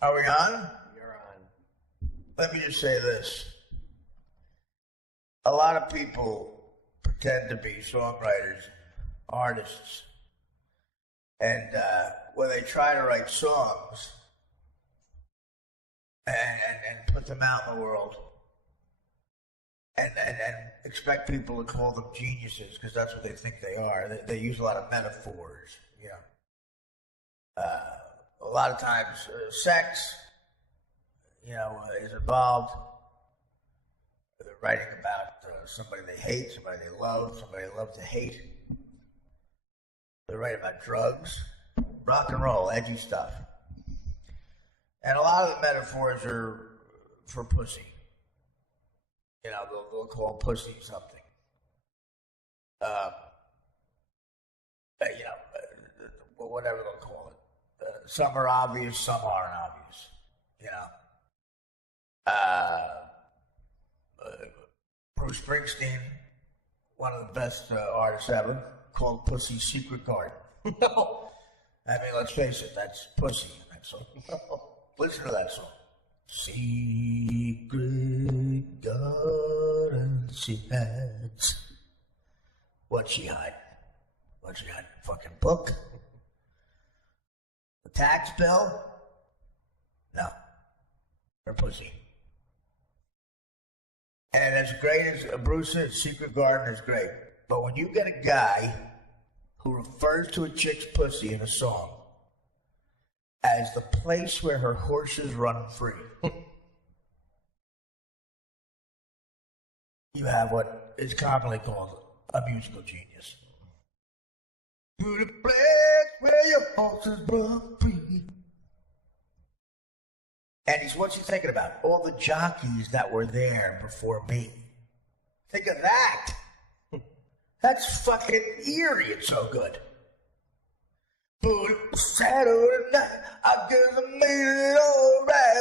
Are we on? You're on. Let me just say this. A lot of people pretend to be songwriters, artists, and when they try to write songs and put them out in the world and expect people to call them geniuses because that's what they think they are. They use a lot of metaphors, you know. A lot of times sex, is involved. They're writing about somebody they hate, somebody they love to hate. They write about drugs, rock and roll, edgy stuff. And a lot of the metaphors are for pussy. They'll call pussy something. Whatever they'll call it. Some are obvious, some aren't obvious. Bruce Springsteen, one of the best artists ever, called Pussy Secret Garden. No. I mean, let's face it, that's pussy in that song. Listen to that song. Secret garden she hides. What's she hiding? What's she hiding? Fucking book? The tax bill? No. Her pussy. And as great as Bruce is, Secret Garden is great. But when you get a guy who refers to a chick's pussy in a song as the place where her horses run free, you have what is commonly called a musical genius. To the place where your horses run free. And what's he thinking about? All the jockeys that were there before me. Think of that. That's fucking eerie. It's so good. But Saturday night, I guess I made it all right.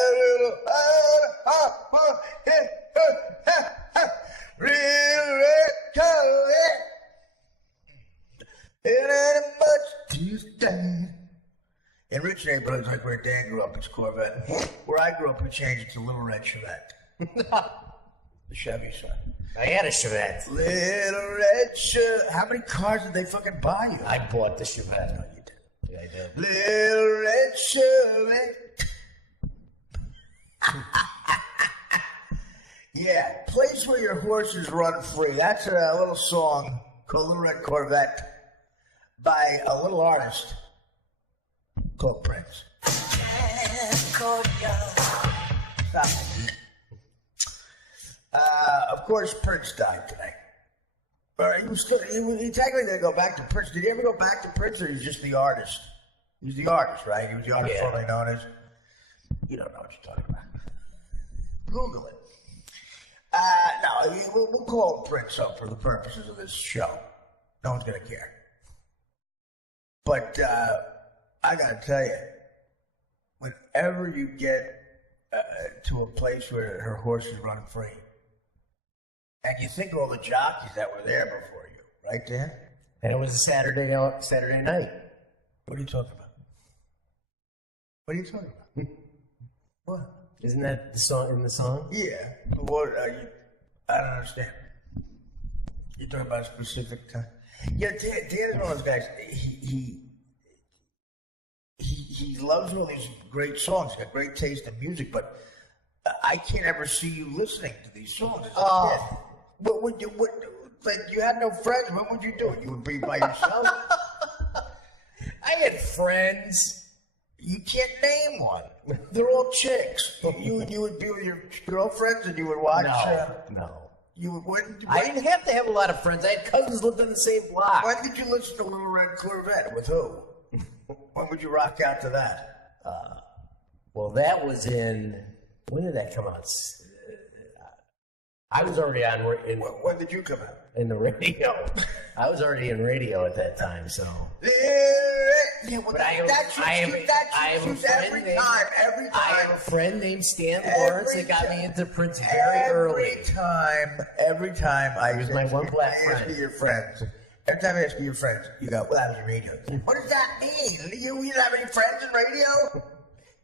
Real red color. It ain't much to stand. In rich neighborhoods like where Dan grew up, it's Corvette. Where I grew up, we changed it to Little Red Chevette. The Chevy, son. I had a Chevette. Little Red Chevette. How many cars did they fucking buy you? I bought the Chevette. No, you did. Yeah, I did. Little Red Chevette. Yeah, place where your horses run free. That's a little song called Little Red Corvette by a little artist called Prince. Stop it. Of course, Prince died today. He technically didn't go back to Prince. Did he ever go back to Prince, or he's just the artist? He's the artist, right? He was the artist formerly known as... You don't know what you're talking about. Google it. No, we'll call Prince up for the purposes of this show. No one's going to care. But I got to tell you, whenever you get to a place where her horses run free, and you think of all the jockeys that were there before you, right, Dan? And it was a Saturday night. What are you talking about? What are you talking about? What? Isn't that the song in the song? Yeah. What are you? I don't understand. You're talking about a specific time. Yeah, Dan is one of those guys. He loves all these great songs. He's got great taste in music, but I can't ever see you listening to these songs. Oh. What would you? Like you had no friends. What would you do? You would be by yourself. I had friends. You can't name one. They're all chicks. You would be with your girlfriends and you would watch. No. You would. I didn't have to have a lot of friends. I had cousins lived on the same block. When did you listen to Little Red Corvette? With who? When would you rock out to that? Well, that was in. When did that come out? I was already on. When did you come out? In the radio. I was already in radio at that time, so. Yeah, well, but I have every time. I have a friend named Stan Lawrence that got me into Prince very early. Every time I was my one black friend. Your friends. Every time I ask your friends, you go, well, that was radio. What does that mean? You didn't have any friends in radio?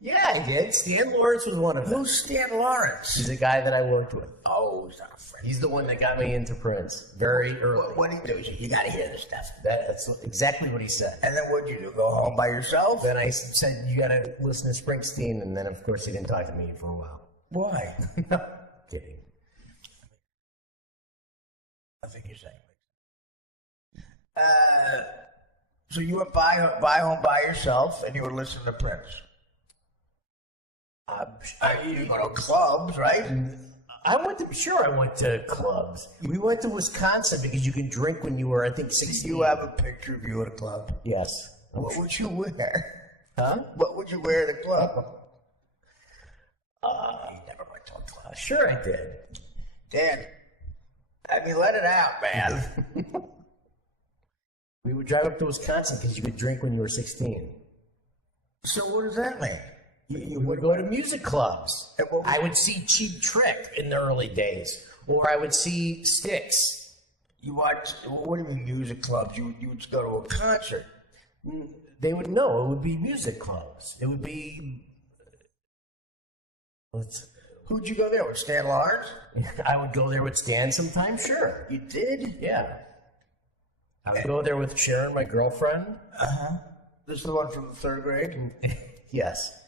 Yeah, I did. Stan Lawrence was one of them. Who's Stan Lawrence? He's a guy that I worked with. Oh, he's not a friend. He's the one that got me into Prince very early. What did he do? You got to hear this stuff. That's exactly what he said. And then what'd you do? Go home by yourself? Then I said, you got to listen to Springsteen. And then, of course, he didn't talk to me for a while. Why? Kidding. I think you're saying. So you went by home by yourself and you were listening to Prince. You go to clubs, right? I went to clubs. We went to Wisconsin because you can drink when you were, I think, 16. You have a picture of you at a club. Yes. What would you wear? Huh? What would you wear at a club? You never went to a club. Sure I did. Dan, I mean, let it out, man. We would drive up to Wisconsin because you could drink when you were 16. So what does that mean? You would go to music clubs. I would see Cheap Trick in the early days, or I would see Styx. You watch? What do you mean music clubs? You would go to a concert. They would know it would be music clubs. It would be. Who'd you go there with? Stan Lawrence? I would go there with Stan sometimes. Sure. You did? Yeah. I would go there with Sharon, my girlfriend. This is the one from the third grade? Yes.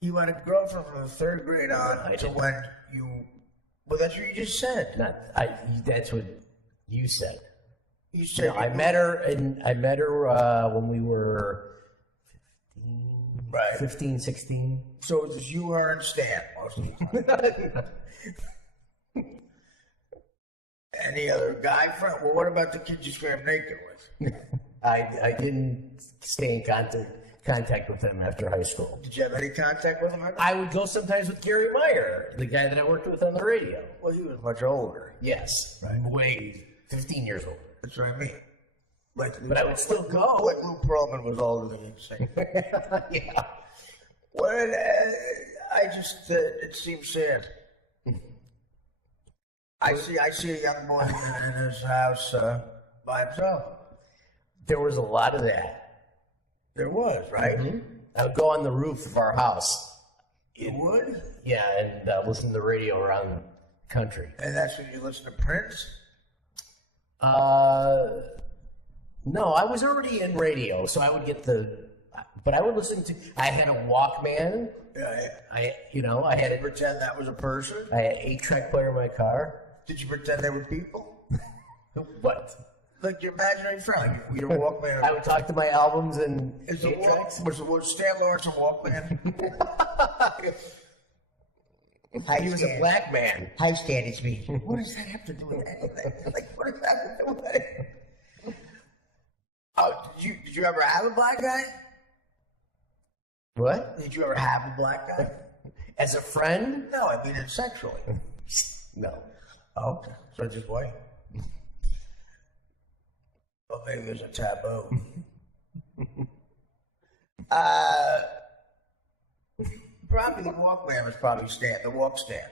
You had a girlfriend from the third grade on to when you... Well, that's what you just said. That's what you said. You said... No, I met her when we were 15, 16. So it was you, her, and Stan most of the time. Any other guy friend? Well, what about the kids you swam naked with? I didn't stay in contact with them after high school. Did you have any contact with him? I would go sometimes with Gary Meyer, the guy that I worked with on the radio. Well, he was much older. Yes, right. Way 15 years older. That's what I mean. But I would still go. Like Lou Pearlman was older than you, say. Yeah. Well, it seems sad. I see a young boy in his house by himself. There was a lot of that. There was, right? Mm-hmm. I would go on the roof of our house. You would? Yeah, and listen to the radio around the country. And that's when you listen to Prince? No, I was already in radio, so I would get but I would listen to, I had a Walkman. Yeah. I had Did you pretend that was a person? I had an 8-track player in my car. Did you pretend they were people? What? Like your imaginary friend, your Walkman. I would talk to my albums and was Stan Lawrence a Walkman? He was a black man. Hi, Stan, it's me. What does that have to do with anything? Like, what does that have to do with anything? Oh, did you ever have a black guy? What? Did you ever have a black guy? As a friend? No, I mean it sexually. No. Oh, okay. So just wait. Well, maybe there's a taboo. Probably the Walkman was probably Stan, the walk stand.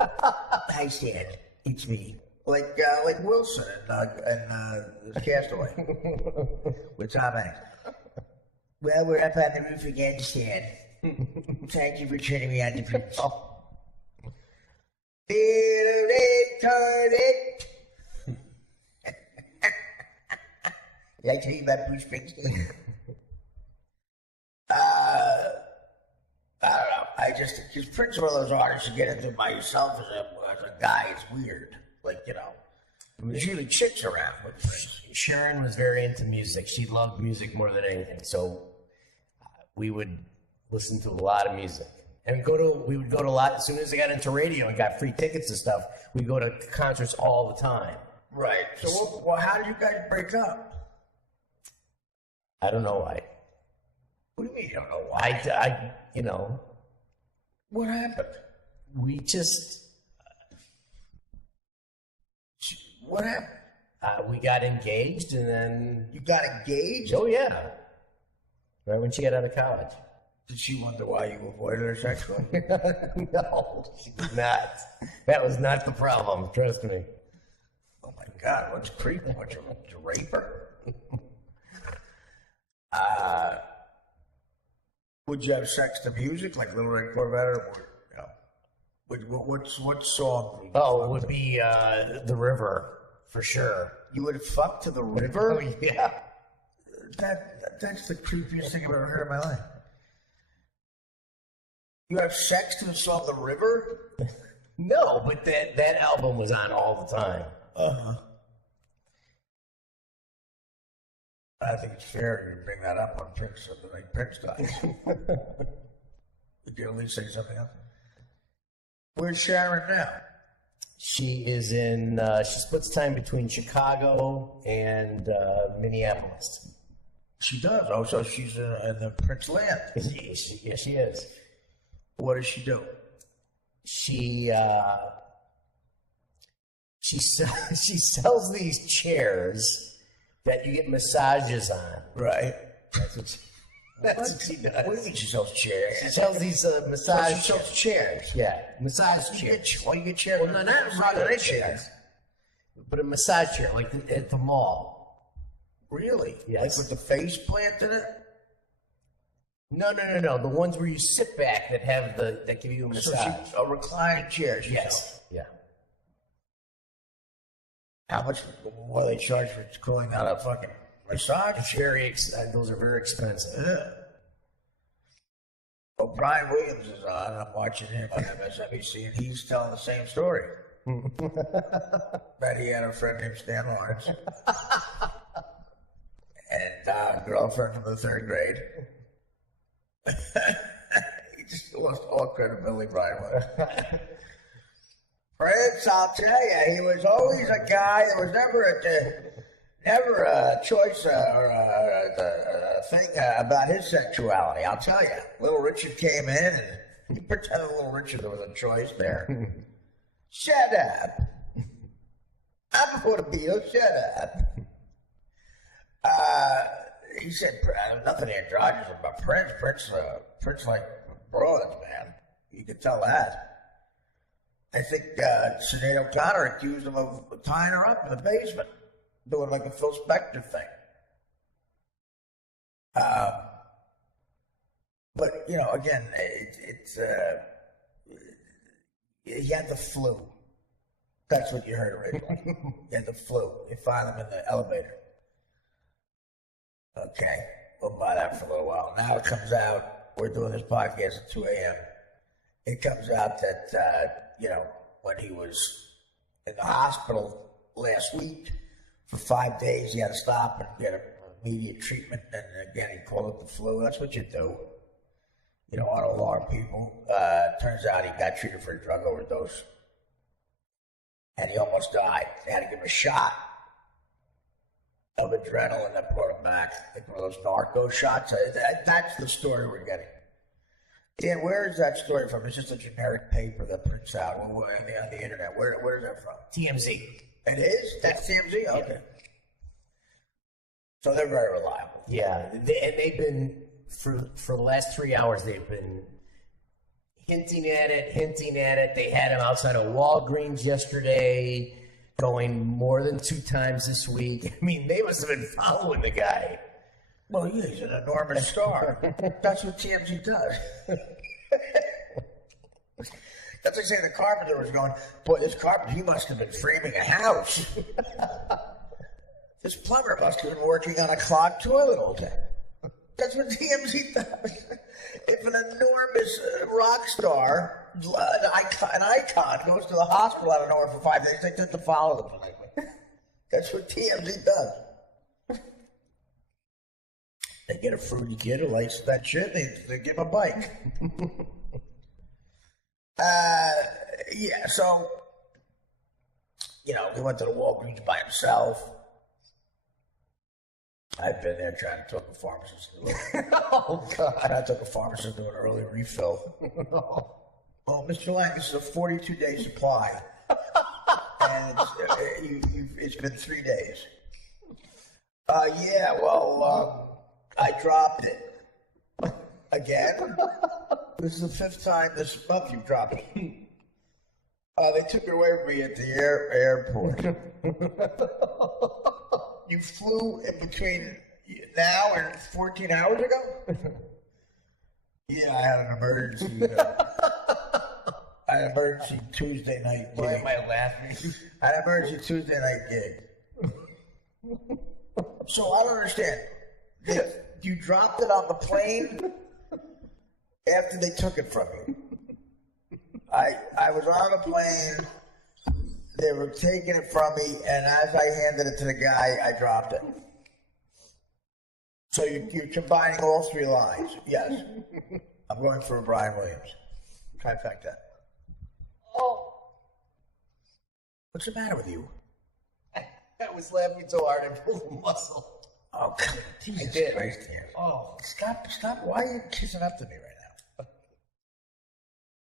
Hi, Stan. It's me. Like Wilson and Castaway with Tom Hanks. Well, we're up on the roof again, Stan. Thank you for turning me on to Prince. Little red carpet. Did I tell you about Bruce Springsteen? I don't know. Because Prince is one of those artists you get into by yourself as a guy. It's weird. Like, there's usually chicks around with Prince. Sharon was very into music. She loved music more than anything. So we would listen to a lot of music. And we would go to a lot, as soon as I got into radio and got free tickets and stuff, we'd go to concerts all the time. Right. So, how did you guys break up? I don't know why. What do you mean you don't know why? What happened? We just... What happened? We got engaged and then... You got engaged? Oh, yeah. Right when she got out of college. Did she wonder why you avoided her sexually? No, she did not. That was not the problem, trust me. Oh my God, what's creepy? What's a raper? Would you have sex to music like Little Red Corvette, or what song? Oh, it would be The River, for sure. You would fuck to The River? Oh, yeah. That's the creepiest thing I've ever heard in my life. You have sex to the song The River? No, but that album was on all the time. Uh-huh. I think it's fair you bring that up on Prince, the night Prince dies. Would you at least say something else? Where's Sharon now? She is in, she splits time between Chicago and Minneapolis. She does. Oh, so she's in the Prince land. Yes, she is. What does she do? She sells these chairs that you get massages on. Right. That's what she does. What do you mean she sells chairs? She sells these massage. She sells chairs. Yeah, massage chairs. Why you get chairs? Well, no, not regular chairs, but a massage chair, like at the mall. Really? Yes. Like with the face plant in it? No. The ones where you sit back that give you a massage. So a reclining chair. Yes. Yeah. How much? What do they charge for calling that a fucking massage? Those are very expensive. Yeah. Well, Brian Williams is on. I'm watching him on MSNBC, and he's telling the same story. That he had a friend named Stan Lawrence, and a girlfriend from the third grade. He just lost all credibility, Brian Williams. Prince, I'll tell you, he was always a guy. There was never a choice or a thing about his sexuality. I'll tell you. Little Richard came in, and he pretended Little Richard there was a choice there. Shut up. I'm before the Beatles. Shut up. He said nothing androgynous about Prince. Prince like broads, man. You could tell that. I think Sinead O'Connor accused him of tying her up in the basement, doing like a Phil Spector thing. But, again, he had the flu. That's what you heard originally. He had the flu. They found him in the elevator. Okay, we'll buy that for a little while. Now it comes out, we're doing this podcast at 2 a.m. It comes out that, when he was in the hospital last week for 5 days, he had to stop and get immediate treatment. And again, he called it the flu. That's what you do. You don't want to alarm people. Turns out he got treated for a drug overdose. And he almost died. They had to give him a shot of adrenaline that brought him back. Like one of those narco shots. That's the story we're getting. Dan, where is that story from? It's just a generic paper that prints out on the internet. Where is that from? TMZ. It is? That's TMZ? Okay. So they're very reliable. Yeah, and they've been, for the last 3 hours, they've been hinting at it. They had him outside of Walgreens yesterday, going more than 2 times this week. I mean, they must have been following the guy. Well, yeah, he's an enormous star. That's what TMZ does. That's like saying the carpenter was going, boy, this carpenter, he must have been framing a house. This plumber must have been working on a clogged toilet all day. That's what TMZ does. If an enormous rock star, an icon, goes to the hospital out of nowhere for 5 days, they tend to follow them. That's what TMZ does. They get a fruity kid who likes that shit, they give him a bike. Yeah, so, he went to the Walgreens by himself. I've been there trying to talk to pharmacists. Oh, God. I took a pharmacist to do an early refill. Well, Mr. Lang, this is a 42-day supply. And it's been 3 days. Yeah, well, I dropped it. Again? This is the 5th time this month you've dropped it. They took it away from me at the airport. You flew in between now and 14 hours ago? Yeah, I had an emergency. I had an emergency Tuesday night gig. Why am I laughing? I had an emergency Tuesday night gig. So I don't understand. You dropped it on the plane after they took it from you. I was on a plane. They were taking it from me, and as I handed it to the guy, I dropped it. So you're combining all three lines. Yes. I'm going for a Brian Williams. Trifecta. Oh. What's the matter with you? I was laughing so hard I pulled a muscle. Oh, God. Jesus Christ. Oh, stop. Why are you kissing up to me right now?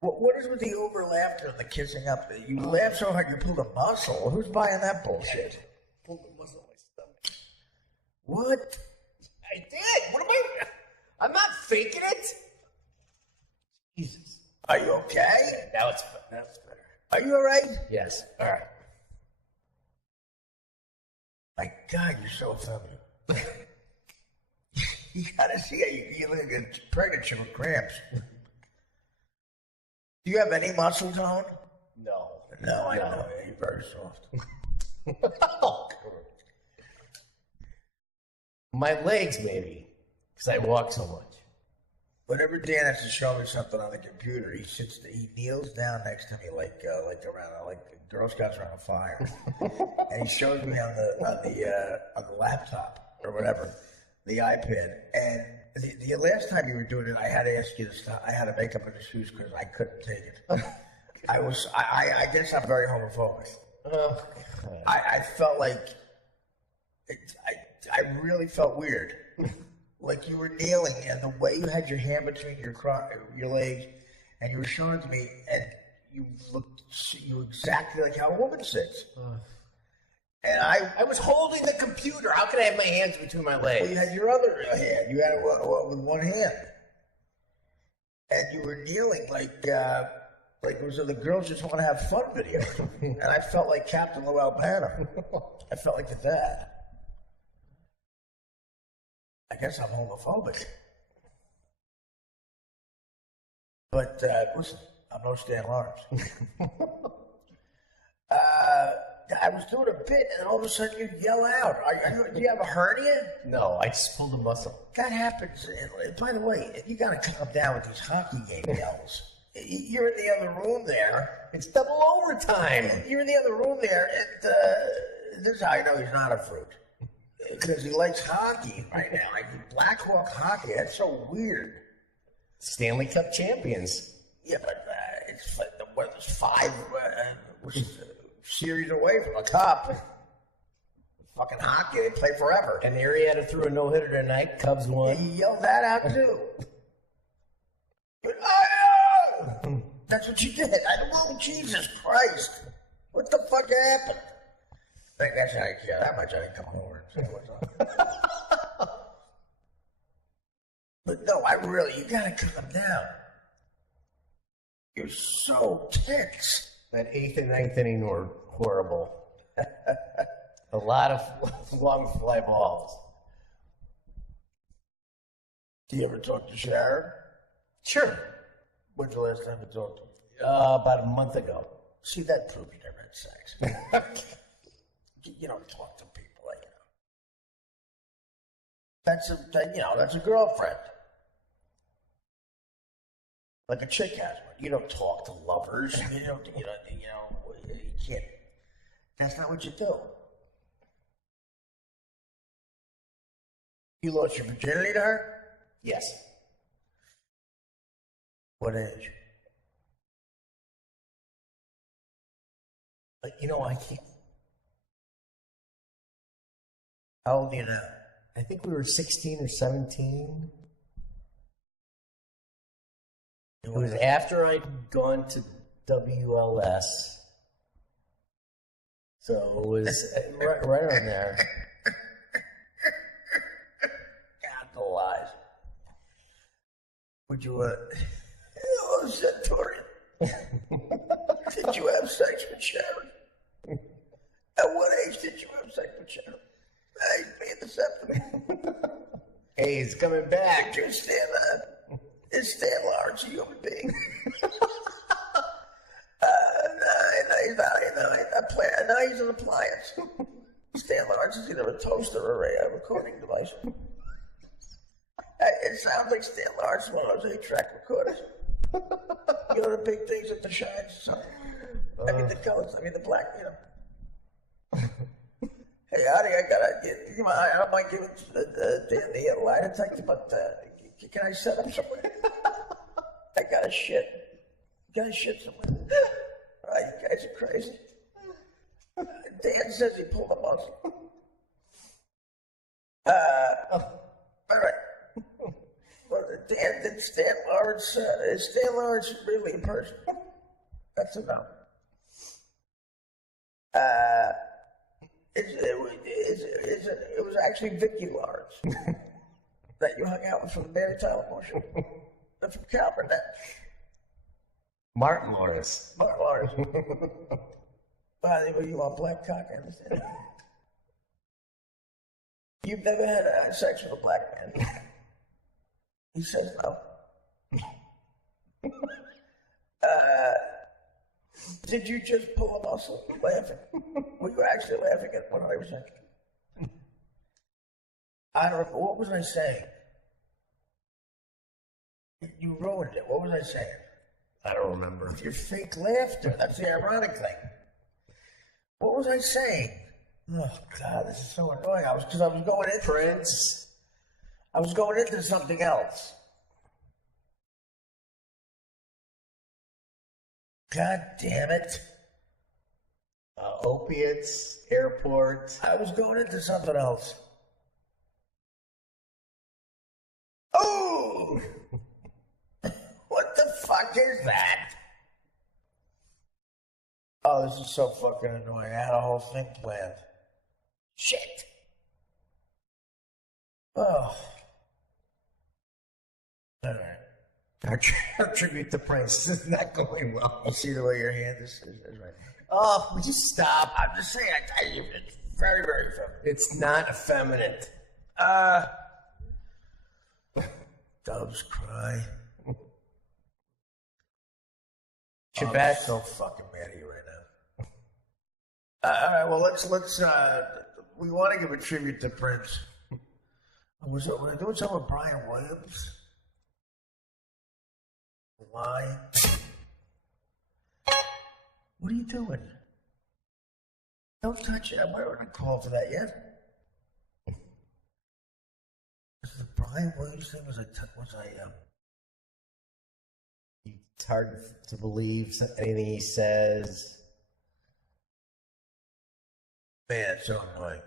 What is with the over laughter and the kissing up? You laugh so hard you pulled a muscle. Who's buying that bullshit? Pulled a muscle in my stomach. What? I did. What am I? I'm not faking it. Jesus. Are you okay? That's better. Are you all right? Yes. All right. My God, you're so feminine. You gotta see it. You look like a pregnant chick with cramps. Do you have any muscle tone? No. No, I know. You're very soft. Oh. My legs, maybe, because I walk so much. Whenever Dan has to show me something on the computer, he kneels down next to me like Girl Scouts around a fire, and he shows me on the laptop or whatever, the iPad. And the last time you were doing it, I had to ask you to stop. I had to make up in the shoes because I couldn't take it. I guess I'm very homophobic. Oh, I felt like I really felt weird. Like you were kneeling, and the way you had your hand between your legs, and you were showing it to me, and you were exactly like how a woman sits. And I was holding the computer. How could I have my hands between my legs? Well, you had your other hand. You had it with one hand, and you were kneeling like it was the girls just want to have fun video. And I felt like Captain Lou Albano. I felt like the dad. I guess I'm homophobic. But listen, I'm no Stan Lawrence. I was doing a bit, and all of a sudden you yell out. Do you have a hernia? No, I just pulled a muscle. That happens. By the way, you got to calm down with these hockey game yells. You're in the other room there. It's double overtime. You're in the other room there, and this is how I know he's not a fruit. Because he likes hockey right now. Like Blackhawk hockey, that's so weird. Stanley Cup champions. Yeah, but it's like there's 5 series away from a cup. Fucking hockey, they play forever. And Arietta threw a no-hitter tonight. Cubs won. He yelled that out too. That's what you did. Well, Jesus Christ. What the fuck happened? That's how I care that much. I didn't come over and say what's up. But no, you gotta calm down. You're so tense. That 8th and 9th inning were horrible. A lot of long fly balls. Do you ever talk to Sharon? Sure. When's the last time you talked to her? About a month ago. See, that proves you never had sex. You don't talk to people like that. That's a girlfriend. Like a chick has one. You don't talk to lovers. You can't. That's not what you do. You lost your virginity to her? Yes. What age? But I can't. How old are you now? I think we were 16 or 17. It was after I'd gone to WLS. So it was right around there. God, the lies. Would you, Tori? Did you have sex with Sharon? At what age did you have sex with Sharon? He's being deceptive. Hey, he's coming back. Did you stand up? Is Stan Lawrence a human being? No, he's not. No, he's an appliance. Stan Lawrence is either a toaster or a recording device. It sounds like Stan Lawrence is one of those 8-track recorders. You know the big things at the shines. So, I mean the colors. I mean the black. You know. Hey, Artie, I don't mind giving the lie detector, but can I set up somewhere? I gotta shit. Gotta shit somewhere. Oh, you guys are crazy. Dan says he pulled a muscle. All right. Well, Dan, did Stan Lawrence, is Stan Lawrence really a person? That's a no. It was actually Vicki Lawrence that you hung out with from the Mary Tyler Moore Show. From Calvert. Martin Lawrence. Martin Lawrence. Well, you want black cock, I understand. You've never had sex with a black man. He says no. Did you just pull a muscle laughing? Were you actually laughing at what I was saying? I don't know. What was I saying? You ruined it. What was I saying? I don't remember. Your fake laughter. That's the ironic thing. What was I saying? Oh, God, this is so annoying. I was going into Prince. I was going into something else. God damn it. Opiates, airport. I was going into something else. Oh! What the fuck is that? Oh, this is so fucking annoying. I had a whole thing planned. Shit. Oh. All right. Our tribute to Prince. This is not going well. You see the way your hand is right. Oh, would you stop? I'm just saying, it's very, very feminine. It's not effeminate. Doves cry. I'm so fucking mad at you right now. All right, well, let's. We want to give a tribute to Prince. We're doing something with Brian Williams. Why? What are you doing? Don't touch it. We're not called for that yet. The Brian Williams thing was It's hard to believe anything he says. Man, it's so annoying.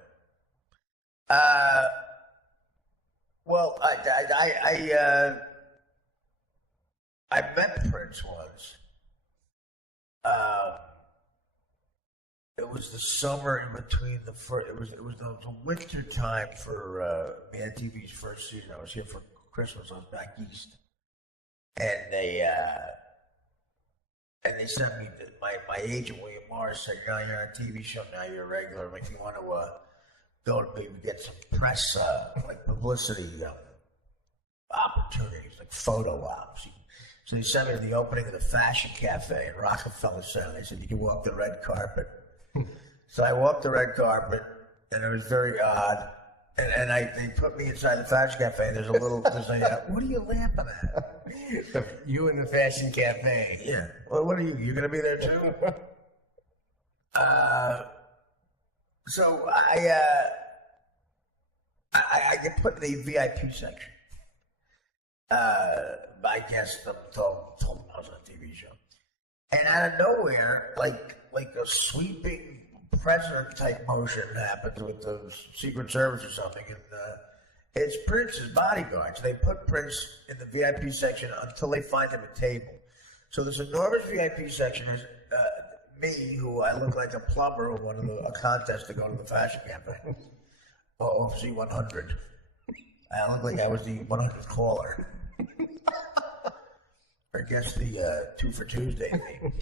Well, I met Prince once. It was the summer in between the first. It was the winter time for Mad TV's first season. I was here for Christmas. I was back east, and they sent me my agent William Morris said, "Now you're on a TV show. Now you're a regular. Like you want to go to maybe get some press like publicity opportunities, like photo ops." So they sent me to the opening of the Fashion Cafe in Rockefeller Center. They said, "You can walk the red carpet." So I walked the red carpet, and it was very odd. And they put me inside the Fashion Cafe. And there's what are you laughing at? You in the Fashion Cafe. Yeah. Well, what are you? You're going to be there too? So I get put in the VIP section. I guess told them I was on a TV show. And out of nowhere, like a sweeping president type motion happens with the Secret Service or something, and it's Prince's bodyguards. They put Prince in the VIP section until they find him a table. So this enormous VIP section is me, who I look like a plumber who won a contest to go to the Fashion Cafe. OFC 100. I look like I was the 100th caller. I guess the 2 for Tuesday theme.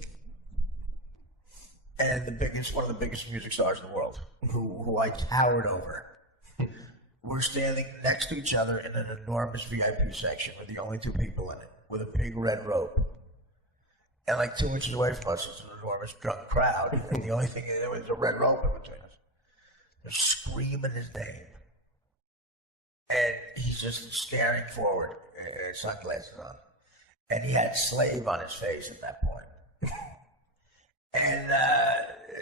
and one of the biggest music stars in the world, who I towered over. We're standing next to each other in an enormous VIP section. We're the only two people in it, with a big red rope. And like 2 inches away from us is an enormous drunk crowd. And the only thing, there was a red rope in between us. They're screaming his name. And he's just staring forward, sunglasses on. And he had slave on his face at that point. And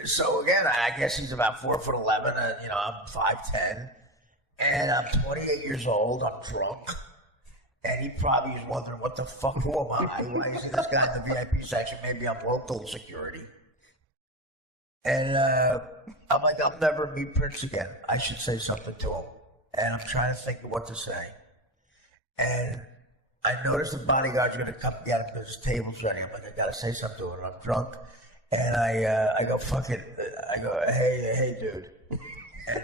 so again, I guess he's about 4'11", and I'm 5'10". And I'm 28 years old, I'm drunk, and he probably is wondering, what the fuck, who am I? Why is this guy in the VIP section? Maybe I'm local security. And I'm like, I'll never meet Prince again. I should say something to him. And I'm trying to think of what to say. And I noticed the bodyguards are going to come get him because his table's ready. I'm like, I got to say something to him. And I'm drunk. And I go, fuck it. I go, hey, dude. And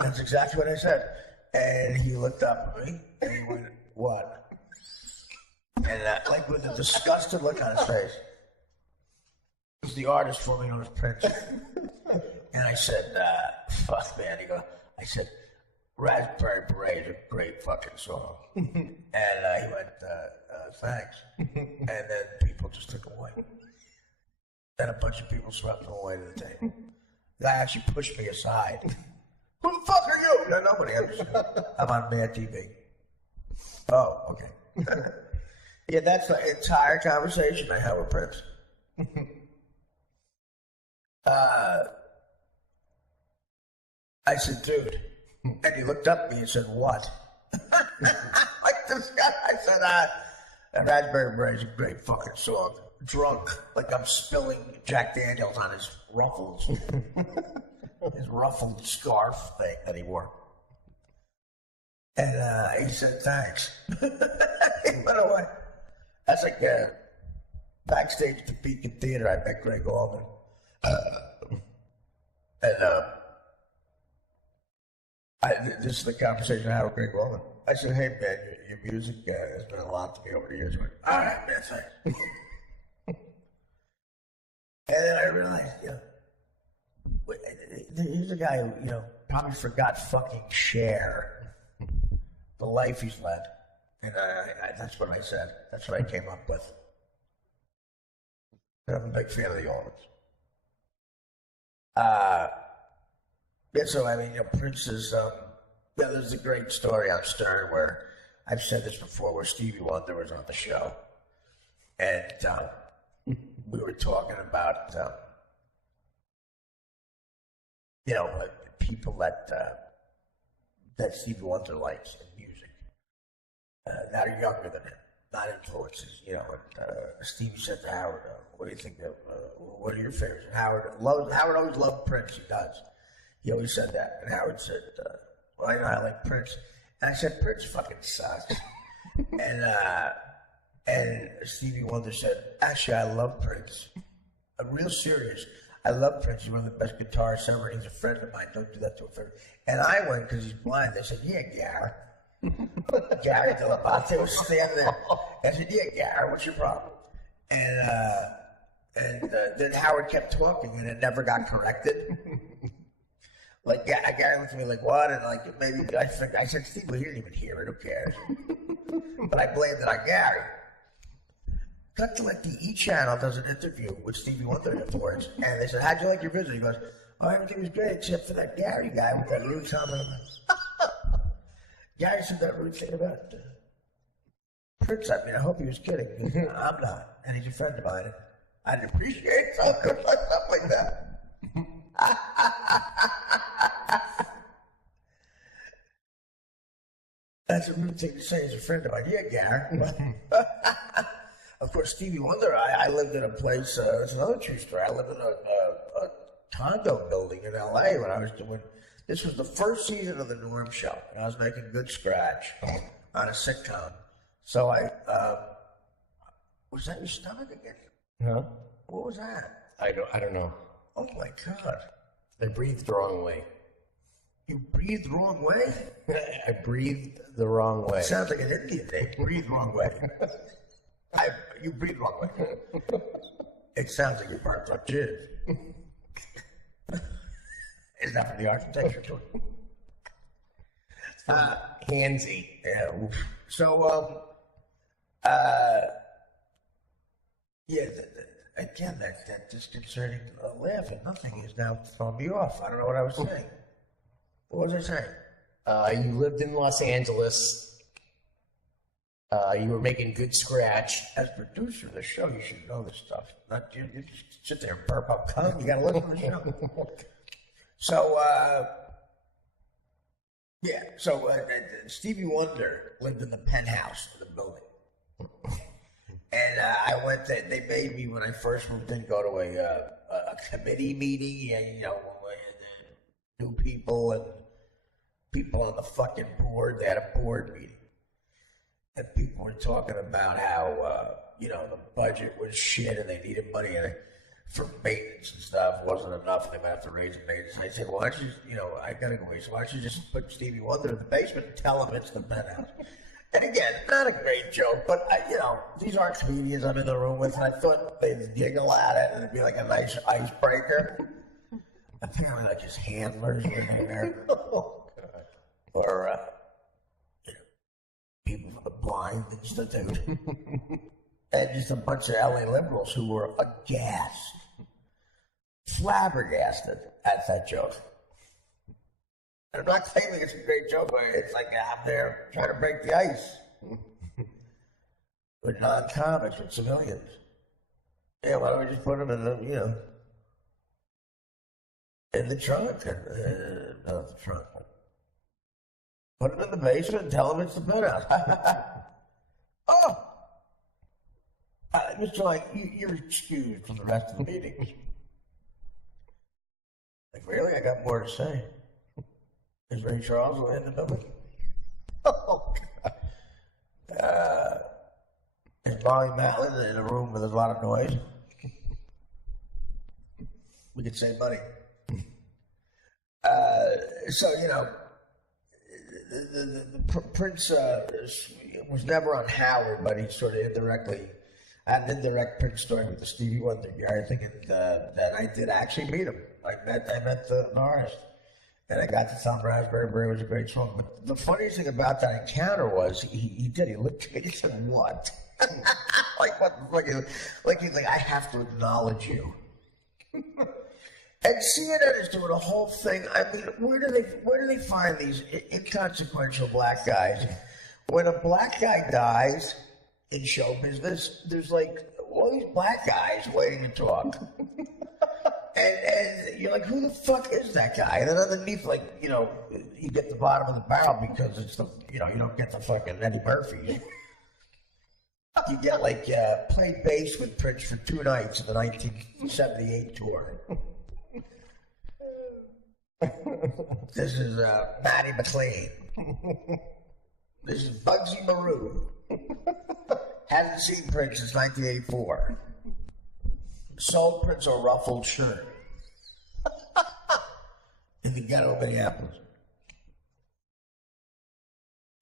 that's exactly what I said. And he looked up at me and he went, what? And like with a disgusted look on his face. He's the artist formerly known as Prince. And I said, fuck, man. I said, Raspberry Beret is a great fucking song. And he went, thanks. And then people just took him away. Then a bunch of people swept him away to the table. The guy actually pushed me aside. Who the fuck are you? No, nobody understood. I'm on Mad TV. Oh, okay. Yeah, that's the entire conversation I had with Prince. I said, dude. And he looked up at me and said, what? Like this guy. I said, Raspberry Beret is a great fucking song. Drunk. Like I'm spilling Jack Daniels on his ruffles. His ruffled scarf thing that he wore. And he said, thanks. He went away. That's like backstage at the Beacon Theater. I met Greg Allman. This is the conversation I had with Greg Allman. I said, hey, man, your music has been a lot to me over the years. He went, all right, man, thanks. And then I realized, here's a guy who, probably forgot fucking Cher, the life he's led. And that's what I said. That's what I came up with. And I'm a big fan of the Allmans. So, Prince is, there's a great story on Stern where, I've said this before, where Stevie Wonder was on the show. And we were talking about, people that Stevie Wonder likes in music, that are younger than him, not influences, And Stevie said to Howard, what do you think what are your favorites? And Howard always loved Prince, he does. He always said that. And Howard said, well, I like Prince. And I said, Prince fucking sucks. And Stevie Wonder said, actually, I love Prince. I'm real serious. I love Prince. He's one of the best guitarists ever. He's a friend of mine. Don't do that to a friend. And I went, because he's blind. They said, yeah, Gary. Gary Delabate was standing there. I said, yeah, Gary, what's your problem? And then Howard kept talking, and it never got corrected. Like, Gary looked at me like, what? And maybe I said, Steve, well, he didn't even hear it. Who cares? But I blamed it on Gary. Cut to the E! Channel does an interview with Stevie Wonder afterwards. And they said, how'd you like your visit? He goes, oh, everything was great except for that Gary guy with that rude comment. Gary said that rude thing about Prince. I hope he was kidding. I'm not. And he's a friend of mine. I'd appreciate something like that. That's a rude thing to say as a friend of mine. Yeah, Gary. Of course, Stevie Wonder, I lived in a place, it's another true story. I lived in a condo building in L.A. when I was doing, this was the first season of the Norm Show, and I was making good scratch on a sitcom. So was that your stomach again? Huh? What was that? I don't know. Oh my God. I breathed the wrong way. You breathed the wrong way? I breathed the wrong way. It sounds like an Indian name. Breathe wrong way. You breathe the wrong way. It sounds like you burnt up jizz. Is that for the architecture tour? Handsy. Yeah. So, yeah, again, that disconcerting laugh and nothing is now throwing me off. I don't know what I was saying. What was I saying? You lived in Los Angeles. You were making good scratch. As producer of the show, you should know this stuff. Not you just sit there and burp up cum. You got to listen to the show. So, yeah. So Stevie Wonder lived in the penthouse of the building. And I went there. They made me, when I first moved in, go to a committee meeting. Yeah, you know, new people and people on the fucking board. They had a board meeting. And people were talking about how, you know, the budget was shit and they needed money for maintenance and stuff. It wasn't enough and they might have to raise the maintenance. And I said, well, why don't you, you know, I got to go away. So why don't you just put Stevie Wonder in the basement and tell him it's the penthouse? And again, not a great joke, but, you know, these aren't comedians I'm in the room with, and I thought they'd giggle at it and it'd be like a nice icebreaker. Apparently, like his handlers were there. Or, you know, people from the blind institute. And just a bunch of LA liberals who were aghast, flabbergasted at that joke. I'm not saying it's a great joke, but it's like I'm there trying to break the ice with non-comics, with civilians. Yeah, why don't we just put them in the, you know, in the trunk? Not the trunk. Put them in the basement and tell them it's the penthouse. Oh! Mr. Like, you're excused from the rest of the meetings. Like, really? I got more to say. Is Ray Charles in the building? Oh, God. Is Molly Matlin in a room with a lot of noise? We could save money. So, you know, the Prince was never on Howard, but he sort of indirectly had an indirect Prince story with the Stevie Wonder guy. I think that I did actually meet him. I met the artist. And I got to tell him Raspberry Beret was a great song. But the funniest thing about that encounter was he looked at me and he said, what? Like, what the fuck? Like, he's like, I have to acknowledge you. And CNN is doing a whole thing. I mean, where do they find these inconsequential black guys? When a black guy dies in show business, there's like all these black guys waiting to talk. And you're like, who the fuck is that guy? And then underneath, like, you know, you get the bottom of the barrel because it's the, you know, you don't get the fucking Eddie Murphy. You get, like, played bass with Prince for 2 nights in the 1978 tour. This is Matty McLean. This is Bugsy Maroon. Hasn't seen Prince since 1984. Sold Prince a ruffled shirt in the ghetto of Minneapolis.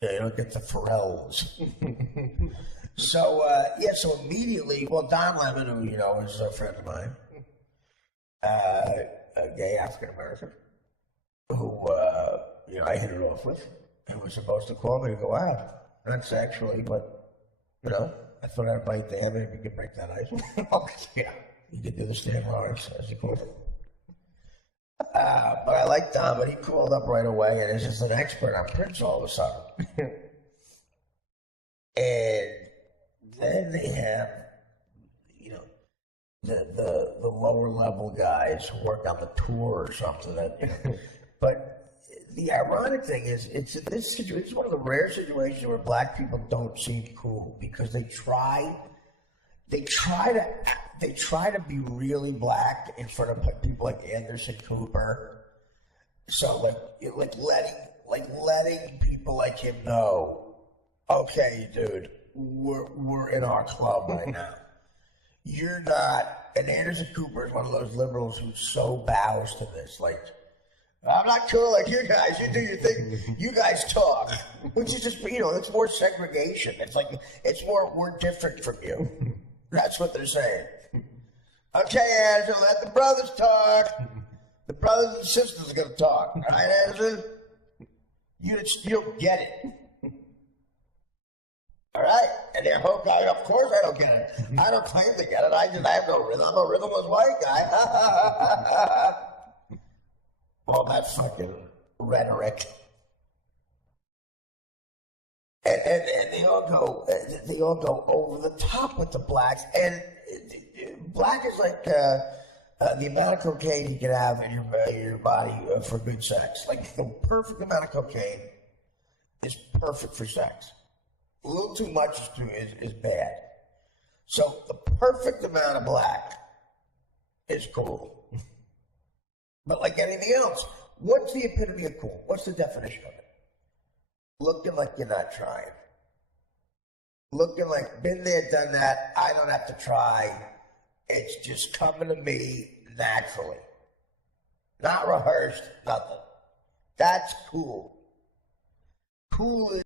Yeah, you don't get the Pharrells. So, so immediately, well, Don Lemon, who, you know, is a friend of mine, a gay African-American, who, you know, I hit it off with, and was supposed to call me to go out. Not sexually, but, you know, I thought I'd bite the hand, maybe we could break that ice. Okay, yeah. You could do the Stan Lawrence, as you call it. But I like Don, but he called up right away and is just an expert on Prince all of a sudden. And then they have, you know, the lower level guys who work on the tour or something. But the ironic thing is, it's one of the rare situations where black people don't seem cool because they try to be really black in front of people like Anderson Cooper. So letting people like him know, okay, dude, we're in our club right now. You're not. And Anderson Cooper is one of those liberals who so bows to this, like, I'm not cool like you guys. You do your thing. You guys talk, which is just, you know, it's more segregation. It's like, it's more, we're different from you. That's what they're saying. Okay, Angela, let the brothers talk. The brothers and sisters are going to talk. All right, Angela? You don't get it. All right? And their whole guy, of course I don't get it. I don't claim to get it. I have no rhythm. I'm a rhythmless white guy. All that fucking rhetoric. And they all go over the top with the blacks. And black is like the amount of cocaine you can have in your body for good sex. Like the perfect amount of cocaine is perfect for sex. A little too much is bad. So the perfect amount of black is cool. But like anything else, what's the epitome of cool? What's the definition of it? Looking like you're not trying. Looking like, been there, done that, I don't have to try. It's just coming to me naturally. Not rehearsed, nothing. That's cool. Cool is